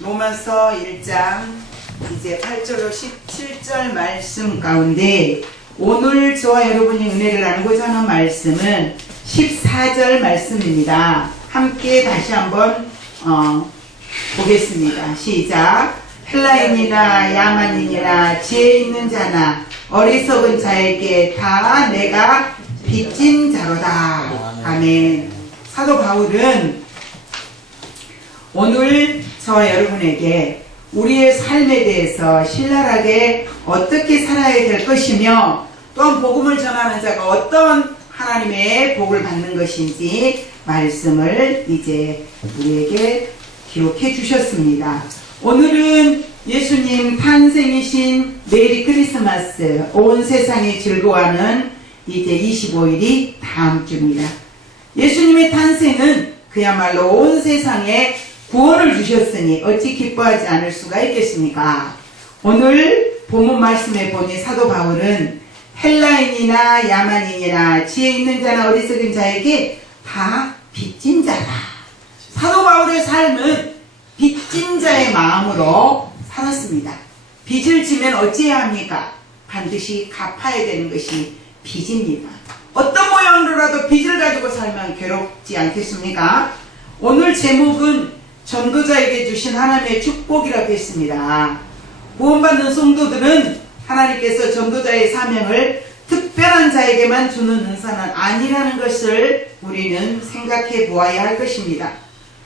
로마서 1장 이제 8절로 17절 말씀 가운데 오늘 저와 여러분이 은혜를 나누고자 하는 말씀은 14절 말씀입니다. 함께 다시 한번 보겠습니다. 시작. 헬라인이나 야만인이나 지혜 있는 자나 어리석은 자에게 다 내가 빚진 자로다. 아멘. 사도 바울은 오늘 저와 여러분에게 우리의 삶에 대해서 신랄하게 어떻게 살아야 될 것이며 또한 복음을 전하는 자가 어떤 하나님의 복을 받는 것인지 말씀을 이제 우리에게 기록해 주셨습니다. 오늘은 예수님 탄생이신 메리 크리스마스, 온 세상이 즐거워하는 이제 25일이 다음 주입니다. 예수님의 탄생은 그야말로 온 세상에 구원을 주셨으니 어찌 기뻐하지 않을 수가 있겠습니까? 오늘 본문 말씀에 보니 사도 바울은 헬라인이나 야만인이나 지혜 있는 자나 어리석은 자에게 다 빚진 자다. 사도 바울의 삶은 빚진 자의 마음으로 살았습니다. 빚을 지면 어찌해야 합니까? 반드시 갚아야 되는 것이 빚입니다. 어떤 모양으로라도 빚을 가지고 살면 괴롭지 않겠습니까? 오늘 제목은 전도자에게 주신 하나님의 축복이라고 했습니다. 구원받는 성도들은 하나님께서 전도자의 사명을 특별한 자에게만 주는 은사는 아니라는 것을 우리는 생각해 보아야 할 것입니다.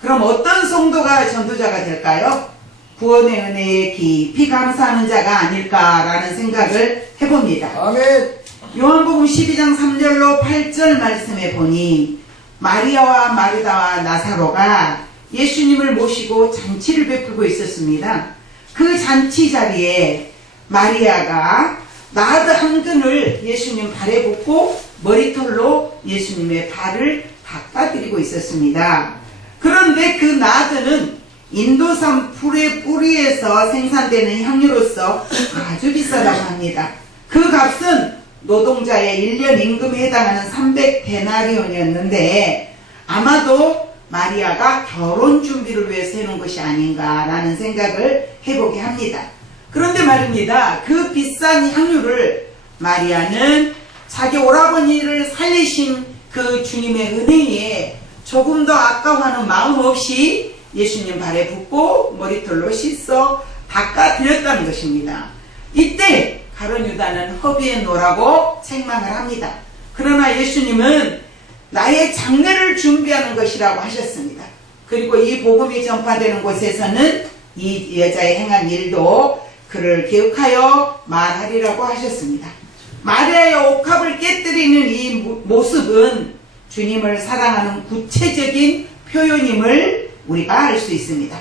그럼 어떤 성도가 전도자가 될까요? 구원의 은혜에 깊이 감사하는 자가 아닐까라는 생각을 해봅니다. 아멘. 요한복음 12장 3절로 8절 말씀에 보니 마리아와 마르다와 나사로가 예수님을 모시고 잔치를 베풀고 있었습니다. 그 잔치 자리에 마리아가 나드 한 근을 예수님 발에 붓고 머리털로 예수님의 발을 닦아드리고 있었습니다. 그런데 그 나드는 인도산 풀의 뿌리에서 생산되는 향유로서 아주 비싸다고 합니다. 그 값은 노동자의 1년 임금에 해당하는 300데나리온이었는데 아마도 마리아가 결혼 준비를 위해서 해놓은 것이 아닌가라는 생각을 해보게 합니다. 그런데 말입니다. 그 비싼 향유를 마리아는 자기 오라버니를 살리신 그 주님의 은혜에 조금 더 아까워하는 마음 없이 예수님 발에 붓고 머리털로 씻어 닦아드렸다는 것입니다. 이때 가룟 유다는 허비에 놓으라고 책망을 합니다. 그러나 예수님은 나의 장례를 준비하는 것이라고 하셨습니다. 그리고 이 복음이 전파되는 곳에서는 이 여자의 행한 일도 그를 기억하여 말하리라고 하셨습니다. 마리아의 옥합을 깨뜨리는 이 모습은 주님을 사랑하는 구체적인 표현임을 우리가 알 수 있습니다.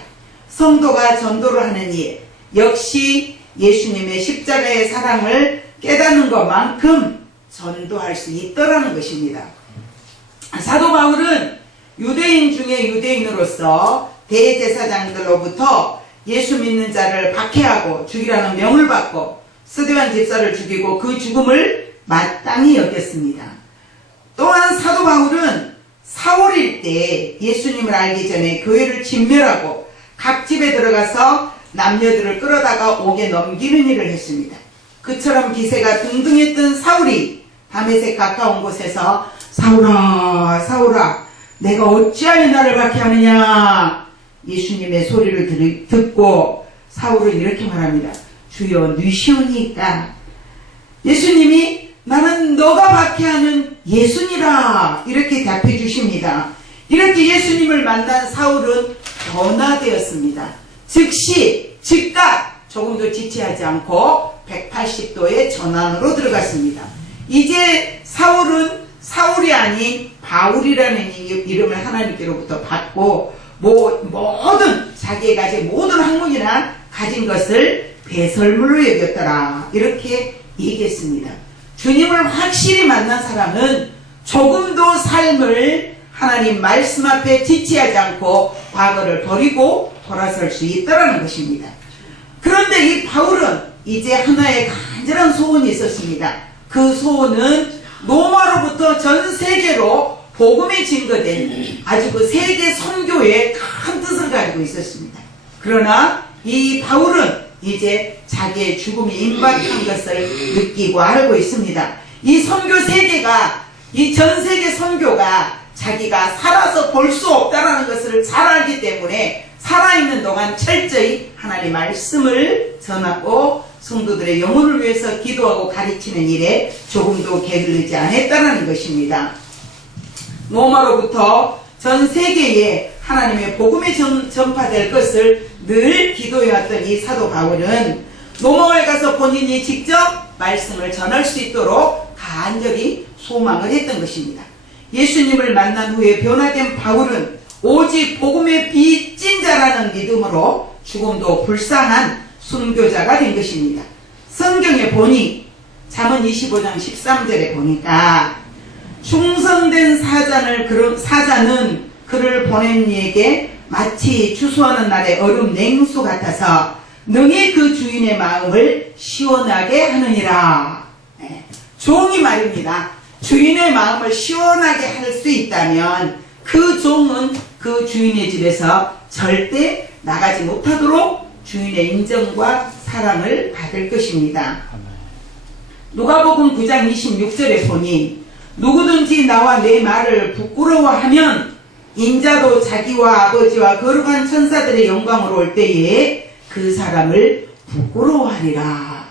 성도가 전도를 하는 일, 역시 예수님의 십자가의 사랑을 깨닫는 것만큼 전도할 수 있더라는 것입니다. 사도 바울은 유대인 중에 유대인으로서 대제사장들로부터 예수 믿는 자를 박해하고 죽이라는 명을 받고 스데반 집사를 죽이고 그 죽음을 마땅히 여겼습니다. 또한 사도 바울은 사울일 때 예수님을 알기 전에 교회를 진멸하고 각 집에 들어가서 남녀들을 끌어다가 옥에 넘기는 일을 했습니다. 그처럼 기세가 등등했던 사울이 다메섹 가까운 곳에서 사울아 사울아 내가 어찌하여 나를 박해하느냐 예수님의 소리를 듣고 사울은 이렇게 말합니다. 주여 누시오니까 예수님이 나는 너가 박해하는 예수니라 이렇게 답해 주십니다. 이렇게 예수님을 만난 사울은 변화되었습니다. 즉시 즉각 조금도 지체하지 않고 180도의 전환으로 들어갔습니다. 이제 사울은 사울이 아닌 바울이라는 이름을 하나님께로부터 받고 모든 자기가 가진 모든 학문이나 가진 것을 배설물로 여겼더라 이렇게 얘기했습니다. 주님을 확실히 만난 사람은 조금도 삶을 하나님 말씀 앞에 지체하지 않고 과거를 버리고 돌아설 수 있다는 것입니다. 그런데 이 바울은 이제 하나의 간절한 소원이 있었습니다. 그 소원은 로마로부터 전 세계로 복음이 증거된 아주 그 세계 선교의 큰 뜻을 가지고 있었습니다. 그러나 이 바울은 이제 자기의 죽음이 임박한 것을 느끼고 알고 있습니다. 이 선교 세계가, 이 전 세계 선교가 자기가 살아서 볼 수 없다는 것을 잘 알기 때문에 살아있는 동안 철저히 하나님의 말씀을 전하고 성도들의 영혼을 위해서 기도하고 가르치는 일에 조금도 게을르지 않았다는 것입니다. 로마로부터 전 세계에 하나님의 복음이 전파될 것을 늘 기도해왔던 이 사도 바울은 로마에 가서 본인이 직접 말씀을 전할 수 있도록 간절히 소망을 했던 것입니다. 예수님을 만난 후에 변화된 바울은 오직 복음의 빚진 자라는 믿음으로 죽음도 불쌍한 순교자가 된 것입니다. 성경에 보니 잠언 25장 13절에 보니까 충성된 사자는 그를 보낸 이에게 마치 추수하는 날의 얼음 냉수 같아서 능히 그 주인의 마음을 시원하게 하느니라. 네, 종이 말입니다. 주인의 마음을 시원하게 할 수 있다면 그 종은 그 주인의 집에서 절대 나가지 못하도록 주인의 인정과 사랑을 받을 것입니다. 누가복음 9장 26절에 보니 누구든지 나와 내 말을 부끄러워하면 인자도 자기와 아버지와 거룩한 천사들의 영광으로 올 때에 그 사람을 부끄러워하리라.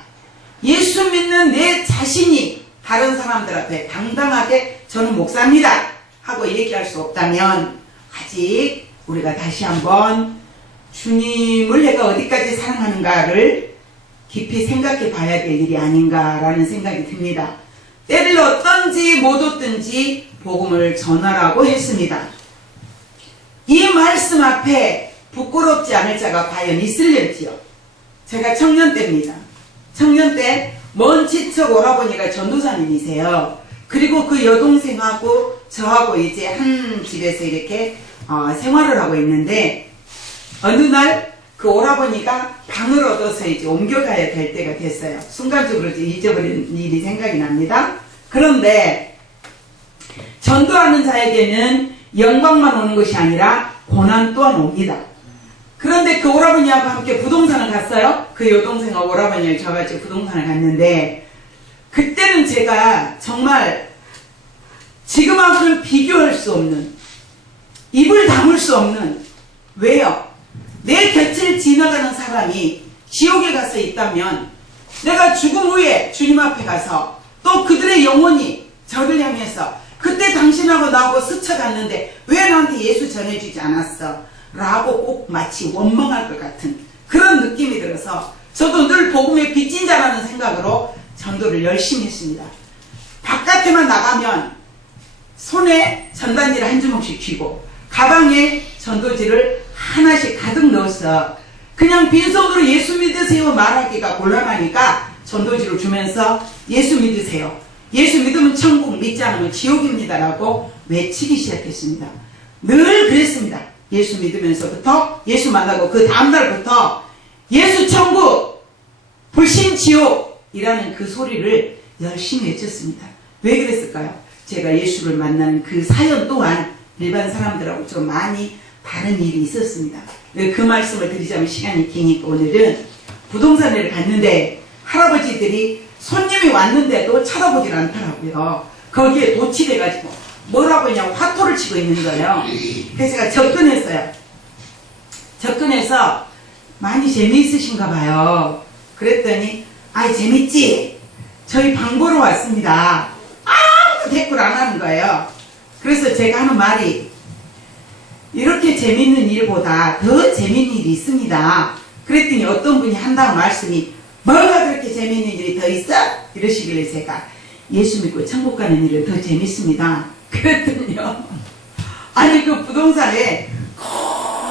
예수 믿는 내 자신이 다른 사람들 앞에 당당하게 저는 목사입니다 하고 얘기할 수 없다면 아직 우리가 다시 한번 주님을 내가 어디까지 사랑하는가를 깊이 생각해 봐야 될 일이 아닌가라는 생각이 듭니다. 때를 얻든지 못 얻든지 복음을 전하라고 했습니다. 이 말씀 앞에 부끄럽지 않을 자가 과연 있을는지요. 제가 청년 때입니다. 청년 때 먼 친척 오라버니가 전도사님이세요. 그리고 그 여동생하고 저하고 이제 한 집에서 이렇게 생활을 하고 있는데 어느 날 그 오라버니가 방을 얻어서 이제 옮겨가야 될 때가 됐어요. 순간적으로 잊어버린 일이 생각이 납니다. 그런데 전도하는 자에게는 영광만 오는 것이 아니라 고난 또한 옵니다. 그런데 그 오라버니하고 함께 부동산을 갔어요. 그 여동생하고 오라버니를 저같이 부동산을 갔는데 그때는 제가 정말 지금하고는 비교할 수 없는, 입을 다물 수 없는, 왜요? 내 곁을 지나가는 사람이 지옥에 가서 있다면 내가 죽음 후에 주님 앞에 가서 또 그들의 영혼이 저를 향해서 그때 당신하고 나하고 스쳐갔는데 왜 나한테 예수 전해주지 않았어? 라고 꼭 마치 원망할 것 같은 그런 느낌이 들어서 저도 늘 복음의 빚진 자라는 생각으로 전도를 열심히 했습니다. 바깥에만 나가면 손에 전단지를 한 주먹씩 쥐고 가방에 전도지를 하나씩 가득 넣어서 그냥 빈손으로 예수 믿으세요 말하기가 곤란하니까 전도지를 주면서 예수 믿으세요. 예수 믿으면 천국, 믿지 않으면 지옥입니다 라고 외치기 시작했습니다. 늘 그랬습니다. 예수 믿으면서부터 예수 만나고 그 다음날부터 예수 천국, 불신 지옥이라는 그 소리를 열심히 외쳤습니다. 왜 그랬을까요? 제가 예수를 만나는 그 사연 또한 일반 사람들하고 좀 많이 다른 일이 있었습니다. 그 말씀을 드리자면 시간이 기니까 오늘은 부동산을 갔는데 할아버지들이 손님이 왔는데도 쳐다보질 않더라고요. 거기에 도취돼가지고 뭐라고 했냐고 화토를 치고 있는 거예요. 그래서 제가 접근해서 많이 재미있으신가 봐요. 그랬더니 아이 재밌지? 저희 방 보러 왔습니다. 아무도 댓글 안 하는 거예요. 그래서 제가 하는 말이 이렇게 재밌는 일보다 더 재밌는 일이 있습니다. 그랬더니 어떤 분이 한다는 말씀이 뭐가 그렇게 재밌는 일이 더 있어? 이러시길래 제가 예수 믿고 천국 가는 일은 더 재밌습니다. 그랬더니요. 아니 그 부동산에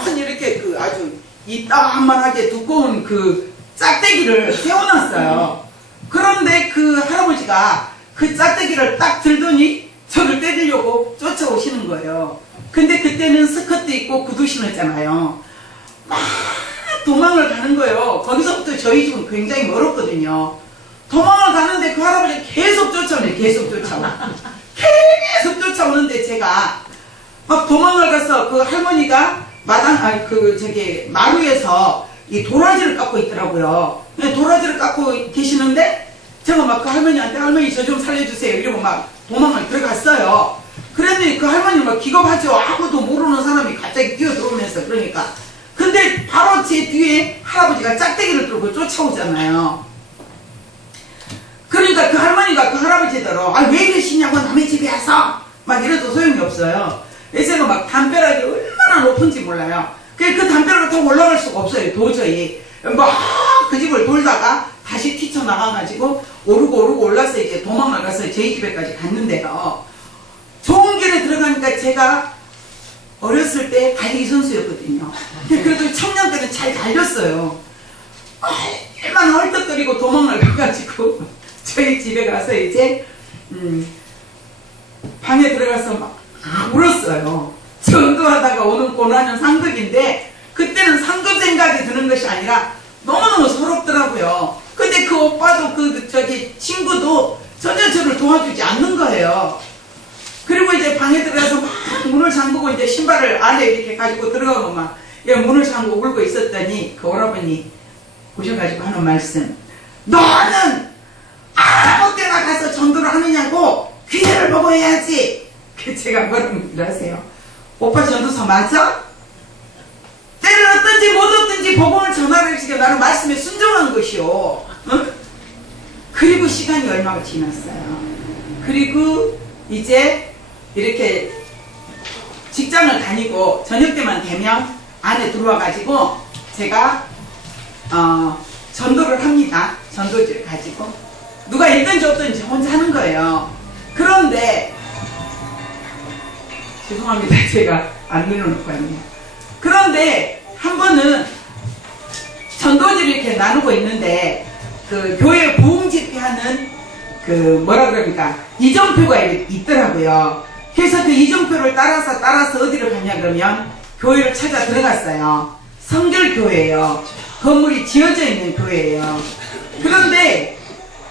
큰 이렇게 그 아주 이따만하게 두꺼운 그 짝대기를 세워놨어요. 그런데 그 할아버지가 그 짝대기를 딱 들더니 저를 때리려고 쫓아오시는 거예요. 근데 그때는 스커트 입고 구두 신었잖아요. 막 도망을 가는 거예요. 거기서부터 저희 집은 굉장히 멀었거든요. 도망을 가는데 그 할아버지가 계속 쫓아오네. 계속 쫓아오는데 때 제가 막 도망을 가서 그 할머니가 마루에서 이 도라지를 깎고 있더라고요. 도라지를 깎고 계시는데 제가 막 그 할머니한테 할머니 저 좀 살려주세요 이러고 막 도망을 들어갔어요. 그랬더니 그 할머니는 막 기겁하죠. 아무도 모르는 사람이 갑자기 뛰어들어오면서 그러니까. 근데 바로 제 뒤에 할아버지가 짝대기를 들고 쫓아오잖아요. 그러니까 그 할머니가 그 할아버지더러 왜 이러시냐고 남의 집에 와서 막 이래도 소용이 없어요. 그래서 제가 막 담벼락이 얼마나 높은지 몰라요. 그 담벼락을 타고 올라갈 수가 없어요. 도저히. 막 그 집을 돌다가 다시 뛰쳐나가가지고 오르고 올라서 이제 도망을 가서 저희 집에까지 갔는데요. 좋은 길에 들어가니까 제가 어렸을 때 달리기 선수였거든요. 그래도 청년 때는 잘 달렸어요. 얼마나 헐떡거리고 도망을 가가지고 저희 집에 가서 이제 방에 들어가서 막 울었어요. 전도하다가 오는 고난은 상급인데 그때는 상급 생각이 드는 것이 아니라 너무너무 서럽더라고요. 근데 그 오빠도 친구도 전혀 저를 도와주지 않는 거예요. 그리고 이제 방에 들어가서 막 문을 잠그고 이제 신발을 안에 이렇게 가지고 들어가고 막 문을 잠그고 울고 있었더니 그 오라버니 오셔가지고 하는 말씀, 너는 아무 때나 가서 전도를 하느냐고 기회를 보고 해야지. 제가 뭐라고 하세요? 오빠 전도사 맞아? 때를 얻든지 못 얻든지 복음을 전하는 시가 나는 말씀에 순종한 것이요. 응? 그리고 시간이 얼마가 지났어요. 그리고 이제 이렇게 직장을 다니고 저녁 때만 되면 안에 들어와가지고 제가 전도를 합니다. 전도지를 가지고 누가 있든지 없든지 혼자 하는 거예요. 그런데 죄송합니다. 제가 안 눌러놓고 왔네요. 그런데 한 번은 전도지를 이렇게 나누고 있는데 그 교회 부흥 집회하는 그 뭐라 그럽니까 이정표가 있더라고요. 그래서 그 이정표를 따라서 어디를 갔냐 그러면 교회를 찾아 들어갔어요. 성결교회예요. 건물이 지어져 있는 교회예요. 그런데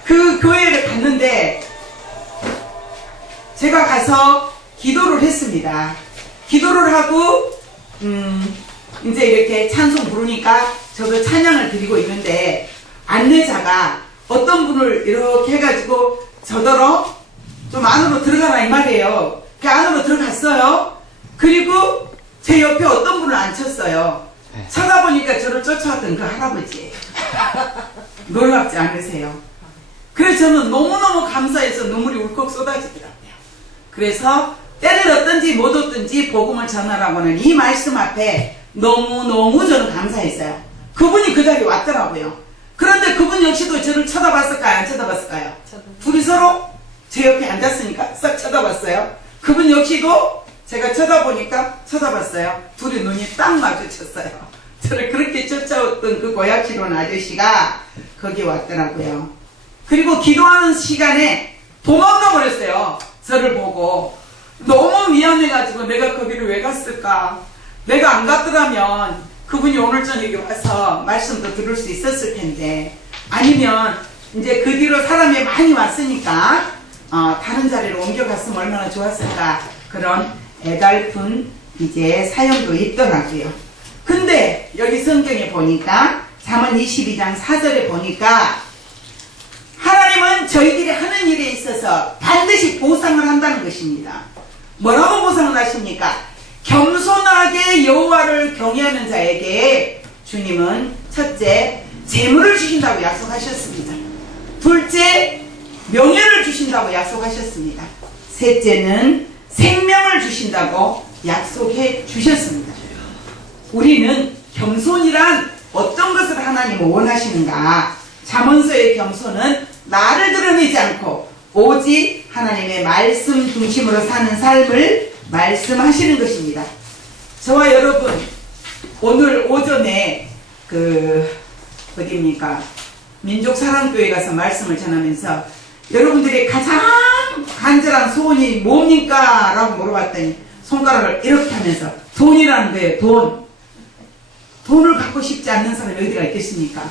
그 교회를 갔는데 제가 가서 기도를 했습니다. 기도를 하고 이제 이렇게 찬송 부르니까 저도 찬양을 드리고 있는데 안내자가 어떤 분을 이렇게 해가지고 저더러 좀 안으로 들어가라 이 말이에요. 그 안으로 들어갔어요. 그리고 제 옆에 어떤 분을 앉혔어요. 쳐다보니까 저를 쫓아왔던 그 할아버지예요. 놀랍지 않으세요? 그래서 저는 너무너무 감사해서 눈물이 울컥 쏟아지더라고요. 그래서 때를 얻든지 못 얻든지 복음을 전하라고는 이 말씀 앞에 너무너무 저는 감사했어요. 그분이 그 자리에 왔더라고요. 그런데 그분 역시도 저를 쳐다봤을까요? 안 쳐다봤을까요? 둘이 서로 제 옆에 앉았으니까 싹 쳐다봤어요. 그분 역시도 제가 쳐다보니까 쳐다봤어요. 둘이 눈이 딱 마주쳤어요. 저를 그렇게 쫓아왔던 그 고약질 온 아저씨가 거기 왔더라고요. 그리고 기도하는 시간에 도망가 버렸어요. 저를 보고. 너무 미안해가지고 내가 거기를 왜 갔을까? 내가 안 갔더라면 그분이 오늘 저녁에 와서 말씀도 들을 수 있었을 텐데, 아니면 이제 그 뒤로 사람이 많이 왔으니까 다른 자리로 옮겨갔으면 얼마나 좋았을까, 그런 애달픈 이제 사연도 있더라고요. 근데 여기 성경에 보니까 잠언 22장 4절에 보니까 하나님은 저희들이 하는 일에 있어서 반드시 보상을 한다는 것입니다. 뭐라고 보상을 하십니까? 겸손하게 여호와를 경외하는 자에게 주님은 첫째, 재물을 주신다고 약속하셨습니다. 둘째, 명예를 주신다고 약속하셨습니다. 셋째는 생명을 주신다고 약속해 주셨습니다. 우리는 겸손이란 어떤 것을 하나님은 원하시는가? 잠언서의 겸손은 나를 드러내지 않고 오직 하나님의 말씀 중심으로 사는 삶을 말씀하시는 것입니다. 저와 여러분, 오늘 오전에 어디입니까? 민족사랑교회 가서 말씀을 전하면서 여러분들의 가장 간절한 소원이 뭡니까? 라고 물어봤더니 손가락을 이렇게 하면서 돈이라는 거예요. 돈을 갖고 싶지 않는 사람이 어디가 있겠습니까?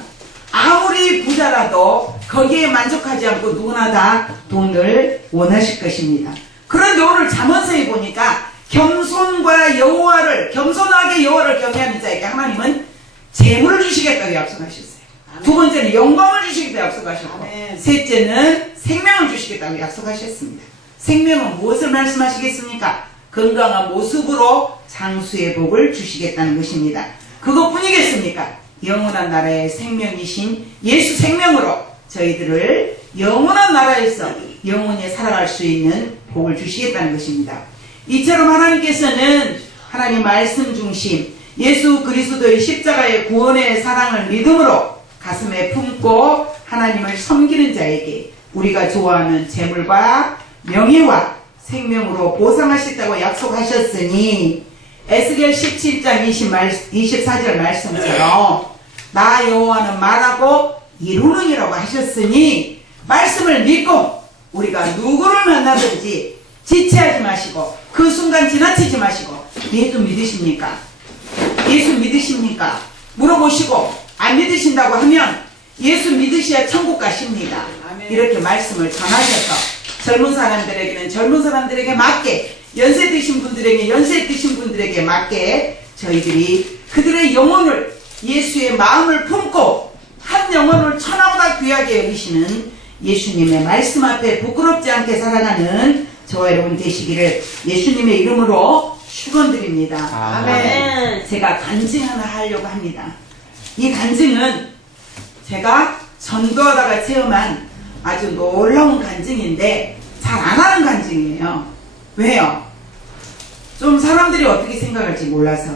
아무리 부자라도 거기에 만족하지 않고 누구나 다 돈을 원하실 것입니다. 그런데 오늘 잠언서에 보니까 겸손하게 여호와를 경외하는 자에게 하나님은 재물을 주시겠다고 약속하셨어요. 두 번째는 영광을 주시겠다고 약속하셨고, 셋째는 생명을 주시겠다고 약속하셨습니다. 생명은 무엇을 말씀하시겠습니까? 건강한 모습으로 장수의 복을 주시겠다는 것입니다. 그것뿐이겠습니까? 영원한 나라의 생명이신 예수 생명으로 저희들을 영원한 나라에서 영원히 살아갈 수 있는 복을 주시겠다는 것입니다. 이처럼 하나님께서는 하나님 말씀 중심 예수 그리스도의 십자가의 구원의 사랑을 믿음으로 가슴에 품고 하나님을 섬기는 자에게 우리가 좋아하는 재물과 명예와 생명으로 보상하시겠다고 약속하셨으니 에스겔 17장 24절 말씀처럼 나 여호와는 말하고 이루느니라고 하셨으니 말씀을 믿고 우리가 누구를 만나든지 지체하지 마시고 그 순간 지나치지 마시고 예수 믿으십니까? 예수 믿으십니까? 물어보시고 안 믿으신다고 하면 예수 믿으셔야 천국 가십니다. 이렇게 말씀을 전하셔서 젊은 사람들에게는 젊은 사람들에게 맞게, 연세 드신 분들에게 연세 드신 분들에게 맞게 저희들이 그들의 영혼을 예수의 마음을 품고 한 영혼을 천하보다 귀하게 여기시는 예수님의 말씀 앞에 부끄럽지 않게 살아가는 저와 여러분 되시기를 예수님의 이름으로 축원드립니다. 아멘. 제가 간증 하나 하려고 합니다. 이 간증은 제가 전도하다가 체험한 아주 놀라운 간증인데 잘 안 하는 간증이에요. 왜요? 좀 사람들이 어떻게 생각할지 몰라서.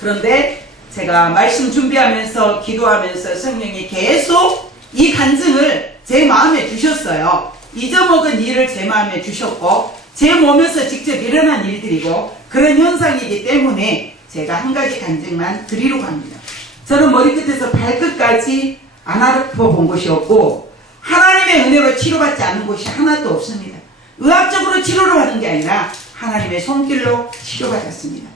그런데 제가 말씀 준비하면서 기도하면서 성령이 계속 이 간증을 제 마음에 주셨어요. 잊어먹은 일을 제 마음에 주셨고 제 몸에서 직접 일어난 일들이고 그런 현상이기 때문에 제가 한 가지 간증만 드리려고 합니다. 저는 머리끝에서 발끝까지 안 아파본 곳이 없고 하나님의 은혜로 치료받지 않는 곳이 하나도 없습니다. 의학적으로 치료를 받은 게 아니라 하나님의 손길로 치료받았습니다.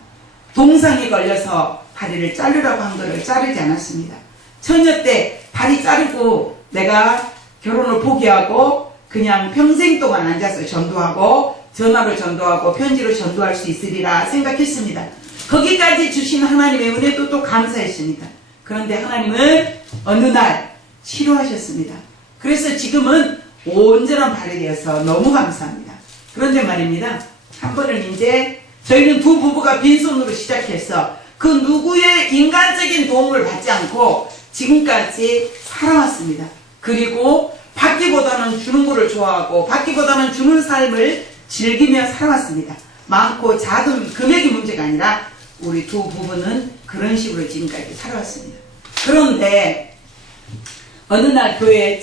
동상이 걸려서 다리를 자르라고 한 거를 자르지 않았습니다. 처녀 때 다리 자르고 내가 결혼을 포기하고 그냥 평생 동안 앉아서 전도하고 전화로 전도하고 편지로 전도할 수 있으리라 생각했습니다. 거기까지 주신 하나님의 은혜도 또 감사했습니다. 그런데 하나님은 어느 날 치료하셨습니다. 그래서 지금은 온전한 발이 되어서 너무 감사합니다. 그런데 말입니다. 한 번은 이제 저희는 두 부부가 빈손으로 시작해서 그 누구의 인간적인 도움을 받지 않고 지금까지 살아왔습니다. 그리고 받기보다는 주는 것을 좋아하고 받기보다는 주는 삶을 즐기며 살아왔습니다. 많고 작은 금액이 문제가 아니라 우리 두 부부는 그런 식으로 지금까지 살아왔습니다. 그런데 어느 날 교회에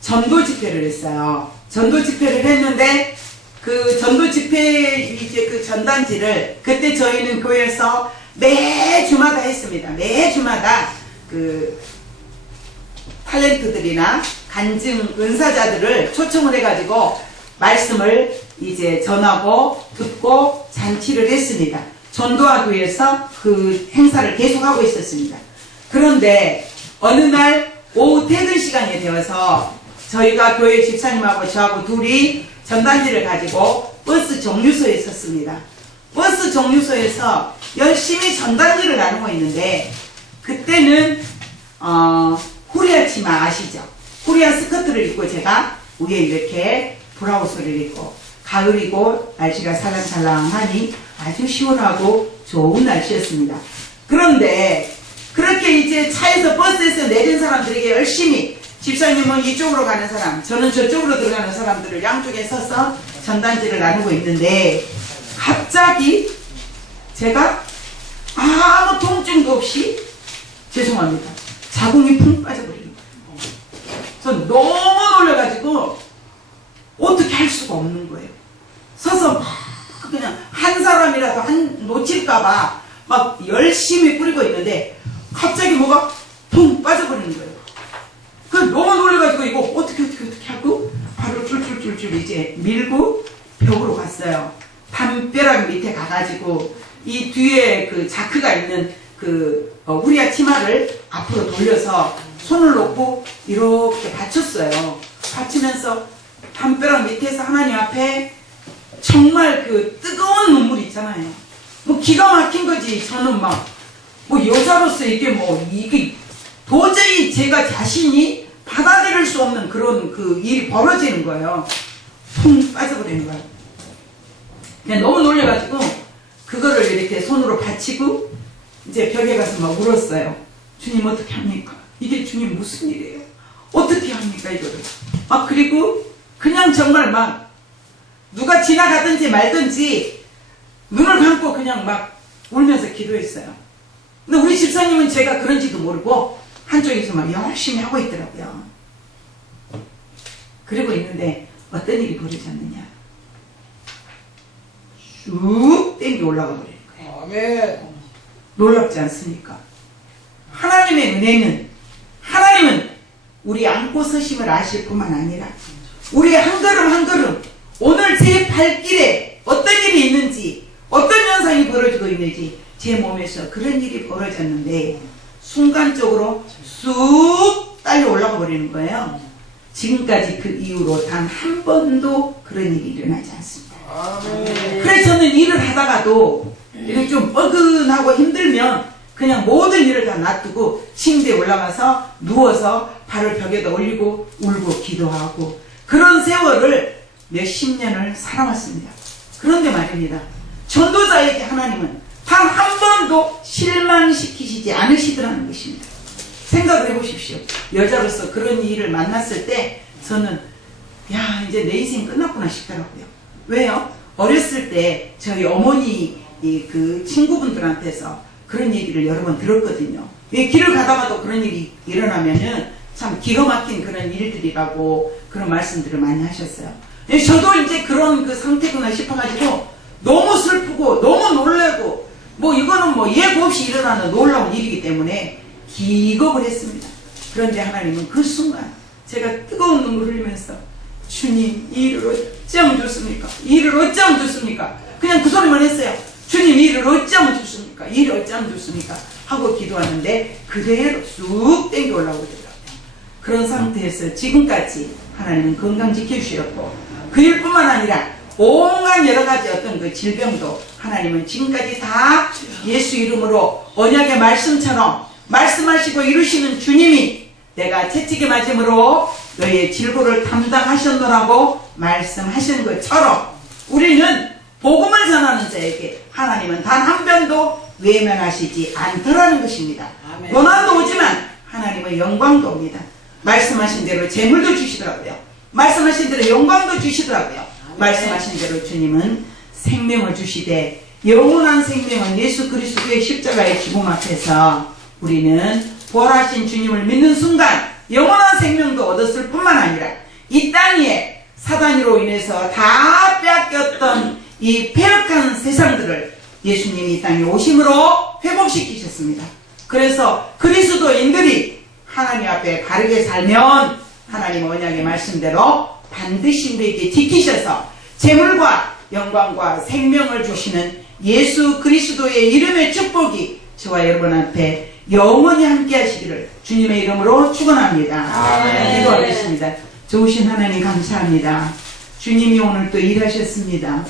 전도 집회를 했어요. 전도 집회를 했는데 그 전도 집회 이제 그 전단지를 그때 저희는 교회에서 매주마다 했습니다. 매주마다 그 탤런트들이나 간증 은사자들을 초청을 해가지고 말씀을 이제 전하고 듣고 잔치를 했습니다. 전도하기 위해서 그 행사를 계속하고 있었습니다. 그런데 어느 날 오후 퇴근 시간이 되어서 저희가 교회 집사님하고 저하고 둘이 전단지를 가지고 버스 정류소에 섰습니다. 버스 정류소에서 열심히 전단지를 나누고 있는데 그때는 후리아 치마 아시죠? 후리아 스커트를 입고 제가 위에 이렇게 브라우스를 입고 가을이고 날씨가 살랑살랑하니 아주 시원하고 좋은 날씨였습니다. 그런데 그렇게 이제 차에서 버스에서 내린 사람들에게 열심히 집사님은 이쪽으로 가는 사람, 저는 저쪽으로 들어가는 사람들을 양쪽에 서서 전단지를 나누고 있는데 갑자기 제가 아무 통증도 없이 죄송합니다. 자궁이 푹 빠져버리는 거예요. 전 너무 놀라가지고 어떻게 할 수가 없는 거예요. 서서 막 그냥 한 사람이라도 놓칠까봐 막 열심히 뿌리고 있는데 갑자기 뭐가 퉁 빠져버리는 거예요. 그 너무 놀래가지고 이거 어떻게 하고 발을 쫄쫄쫄쫄 이제 밀고 벽으로 갔어요. 담벼락 밑에 가가지고 이 뒤에 그 자크가 있는 그 후리아 치마를 앞으로 돌려서 손을 놓고 이렇게 받쳤어요. 받치면서 담벼락 밑에서 하나님 앞에 정말 그 뜨거운 눈물 있잖아요. 뭐 기가 막힌 거지. 저는 막 뭐 여자로서 이게 도저히 제가 자신이 받아들일 수 없는 그런 그 일이 벌어지는 거예요. 퉁 빠져버리는 거예요. 그냥 너무 놀래가지고 그거를 이렇게 손으로 받치고 이제 벽에 가서 막 울었어요. 주님 어떻게 합니까? 이게 주님 무슨 일이에요? 어떻게 합니까 이거를? 막 그리고 그냥 정말 막 누가 지나가든지 말든지 눈을 감고 그냥 막 울면서 기도했어요. 근데 우리 집사님은 제가 그런지도 모르고 한쪽에서 막 열심히 하고 있더라고요. 그러고 있는데 어떤 일이 벌어졌느냐? 쭉 땡겨 올라가 버리는 거예요. 아멘. 놀랍지 않습니까? 하나님의 은혜는, 하나님은 우리 안고 서심을 아실 뿐만 아니라 우리 한 걸음 한 걸음 오늘 제 발길에 어떤 일이 있는지, 어떤 현상이 벌어지고 있는지 제 몸에서 그런 일이 벌어졌는데 순간적으로 쑥 딸려 올라가 버리는 거예요. 지금까지 그 이후로 단 한 번도 그런 일이 일어나지 않습니다. 아멘. 그래서 저는 일을 하다가도 이렇게 좀 뻐근하고 힘들면 그냥 모든 일을 다 놔두고 침대에 올라가서 누워서 발을 벽에다 올리고 울고 기도하고 그런 세월을 몇십 년을 살아왔습니다. 그런데 말입니다. 전도자에게 하나님은 단 한 번도 실망시키시지 않으시더라는 것입니다. 생각을 해보십시오. 여자로서 그런 일을 만났을 때 저는 야 이제 내 인생 끝났구나 싶더라고요. 왜요? 어렸을 때 저희 어머니 그 친구분들한테서 그런 얘기를 여러 번 들었거든요. 길을 가다가도 그런 일이 일어나면은 참 기가 막힌 그런 일들이라고 그런 말씀들을 많이 하셨어요. 저도 이제 그런 그 상태구나 싶어가지고 너무 슬프고 너무 놀래고 뭐 이거는 뭐 예고 없이 일어나는 놀라운 일이기 때문에 기겁을 했습니다. 그런데 하나님은 그 순간 제가 뜨거운 눈물 흘리면서 주님 이 일을 어찌하면 좋습니까? 이 일을 어찌하면 좋습니까? 그냥 그 소리만 했어요. 주님 이 일을 어찌하면 좋습니까? 이 일을 어찌하면 좋습니까? 하고 기도하는데 그대로 쑥 땡겨 올라오더라고요. 그런 상태에서 지금까지 하나님은 건강 지켜주셨고 그 일뿐만 아니라 온갖 여러 가지 어떤 그 질병도 하나님은 지금까지 다 예수 이름으로 언약의 말씀처럼 말씀하시고 이루시는 주님이 내가 채찍에 맞음으로 너의 질고를 담당하셨노라고 말씀하신 것처럼 우리는 복음을 전하는 자에게 하나님은 단 한 번도 외면하시지 않더라는 것입니다. 고난도 오지만 하나님은 영광도 옵니다. 말씀하신 대로 재물도 주시더라고요. 말씀하신 대로 영광도 주시더라고요. 말씀하신 대로 주님은 생명을 주시되 영원한 생명은 예수 그리스도의 십자가의 죽음 앞에서 우리는 부활하신 주님을 믿는 순간 영원한 생명도 얻었을 뿐만 아니라 이 땅 위에 사단으로 인해서 다 빼앗겼던 이 폐역한 세상들을 예수님이 이 땅에 오심으로 회복시키셨습니다. 그래서 그리스도인들이 하나님 앞에 바르게 살면 하나님 언약의 말씀대로 반드시 우리에게 지키셔서 재물과 영광과 생명을 주시는 예수 그리스도의 이름의 축복이 저와 여러분 앞에 영원히 함께 하시기를 주님의 이름으로 축원합니다. 기도하겠습니다. 좋으신 하나님 감사합니다. 주님이 오늘 또 일하셨습니다.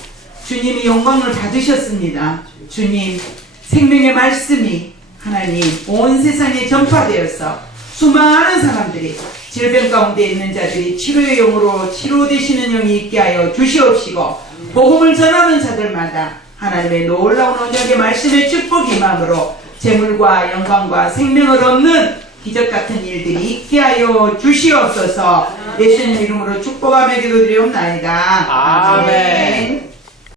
주님이 영광을 받으셨습니다. 주님 생명의 말씀이 하나님 온 세상에 전파되어서 수많은 사람들이 질병 가운데 있는 자들이 치료의 영으로 치료되시는 영이 있게 하여 주시옵시고 복음을 전하는 자들마다 하나님의 놀라운 언약의 말씀의 축복이 임함으로 재물과 영광과 생명을 얻는 기적같은 일들이 있게 하여 주시옵소서. 예수님 이름으로 축복하며 기도드리옵나이다. 아멘.